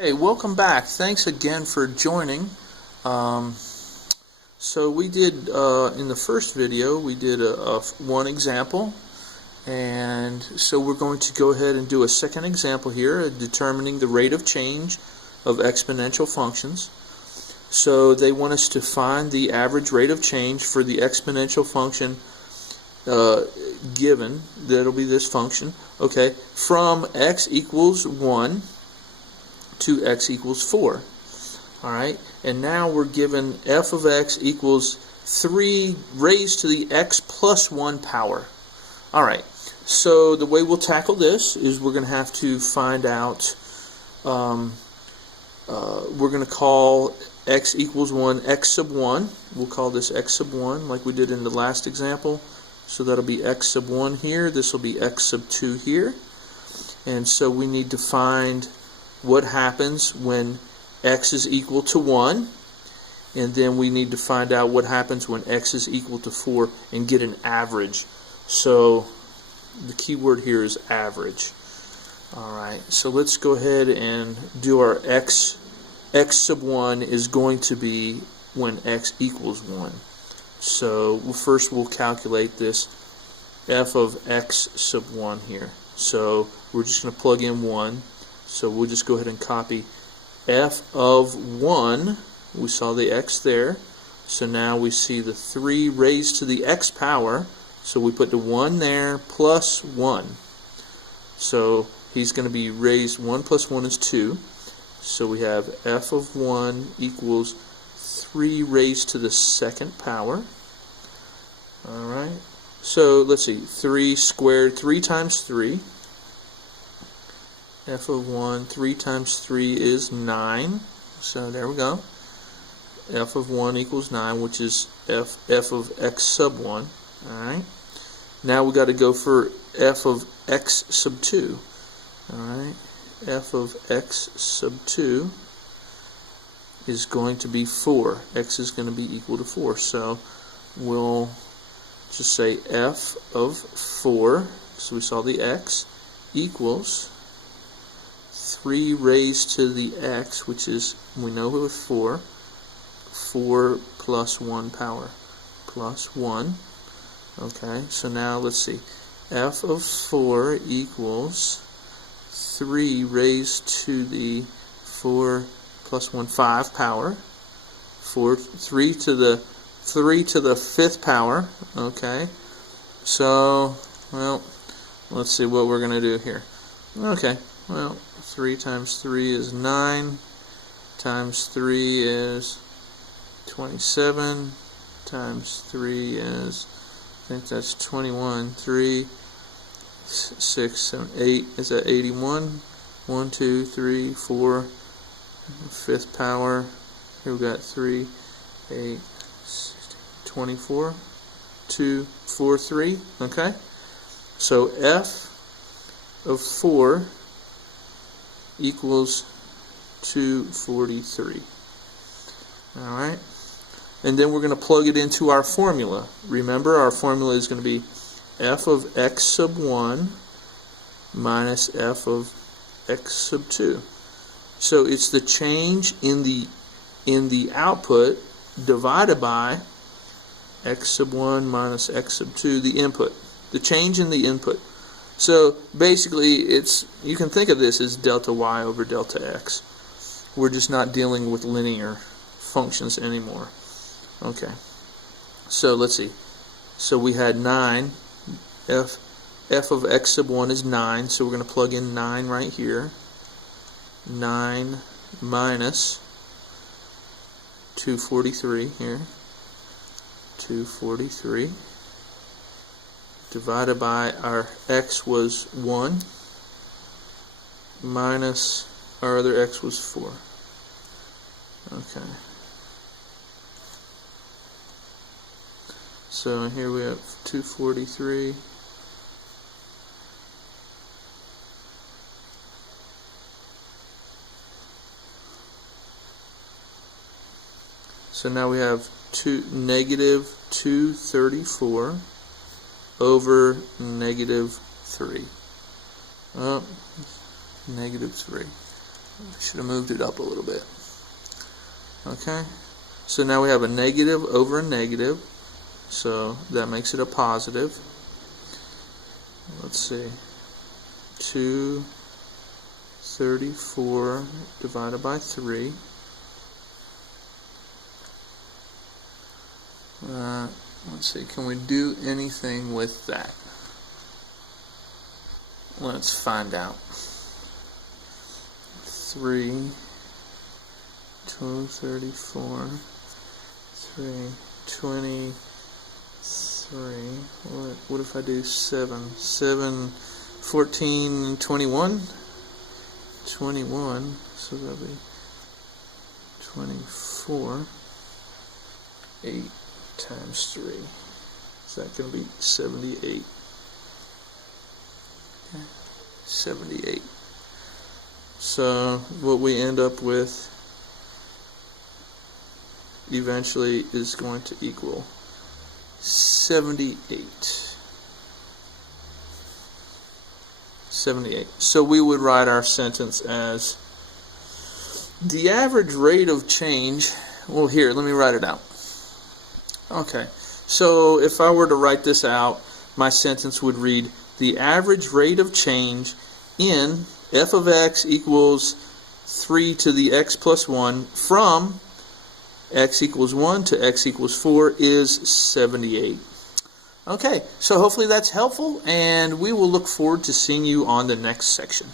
Hey, welcome back. Thanks again for joining. So we did, in the first video, we did one example, and so we're going to go ahead and do a second example here, determining the rate of change of exponential functions. So they want us to find the average rate of change for the exponential function given, that'll be this function, okay, from x equals 1 to x equals 4. Alright, and now we're given f of x equals 3 raised to the x plus 1 power. Alright, so the way we'll tackle this is we're going to have to find out, we're going to call x equals 1 x sub 1. We'll call this x sub 1 like we did in the last example. So that'll be x sub 1 here, this will be x sub 2 here. And so we need to find what happens when x is equal to 1, and then we need to find out what happens when x is equal to 4 and get an average. So the key word here is average. Alright, so let's go ahead and do our x sub 1 is going to be when x equals 1. So first we'll calculate this f of x sub 1 here. So we're just going to plug in 1. So we'll just go ahead and copy f of 1. We saw the x there. So now we see the 3 raised to the x power. So we put the 1 there plus 1. So he's going to be raised 1 plus 1 is 2. So we have f of 1 equals 3 raised to the second power. Alright. So let's see. 3 squared, 3 times 3. F of 1, 3 times 3 is 9. So there we go. F of 1 equals 9, which is f of x sub 1. Alright. Now we got to go for f of x sub 2. Alright. F of x sub 2 is going to be 4. X is going to be equal to 4. So we'll just say f of 4. So we saw the x equals 3 raised to the x, which is, we know it was 4. 4 plus 1 power plus 1. Okay, so now let's see. F of 4 equals 3 raised to the 4 plus 1, 5 power. 3 to the 5th power. Okay, so, well, let's see what we're going to do here. Okay, well, 3 times 3 is 9, times 3 is 27, times 3 is, I think that's 21, 3, 6, 7, 8, is that 81? 1, 2, 3, 4, 5th power, here we got 3, 8, 16, 24, 2, 4, 3, okay? So f of 4 equals 243. Alright? And then we're going to plug it into our formula. Remember, our formula is going to be f of x sub 1 minus f of x sub 2. So it's the change in the output divided by x sub 1 minus x sub 2, the input. The change in the input. So basically, you can think of this as delta y over delta x. We're just not dealing with linear functions anymore. Okay. So let's see. So we had 9. F of x sub 1 is 9. So we're going to plug in 9 right here. 9 minus 243 here. 243. Divided by our x was 1 minus our other x was 4. Okay. So here we have 243. So now we have negative 234 over negative 3. Negative 3. Should have moved it up a little bit. Okay, so now we have a negative over a negative, so that makes it a positive. Let's see, 234 divided by 3. Let's see, can we do anything with that? Let's find out. 234, 23. What if I do 7? 7, 14, 21? 21, so that'll be 24. 8 times 3. Is that going to be 78? 78. So what we end up with eventually is going to equal 78. 78. So we would write our sentence as the average rate of change. Well, here, let me write it out. Okay, so if I were to write this out, my sentence would read, the average rate of change in f of x equals 3 to the x plus 1 from x equals 1 to x equals 4 is 78. Okay, so hopefully that's helpful, and we will look forward to seeing you on the next section.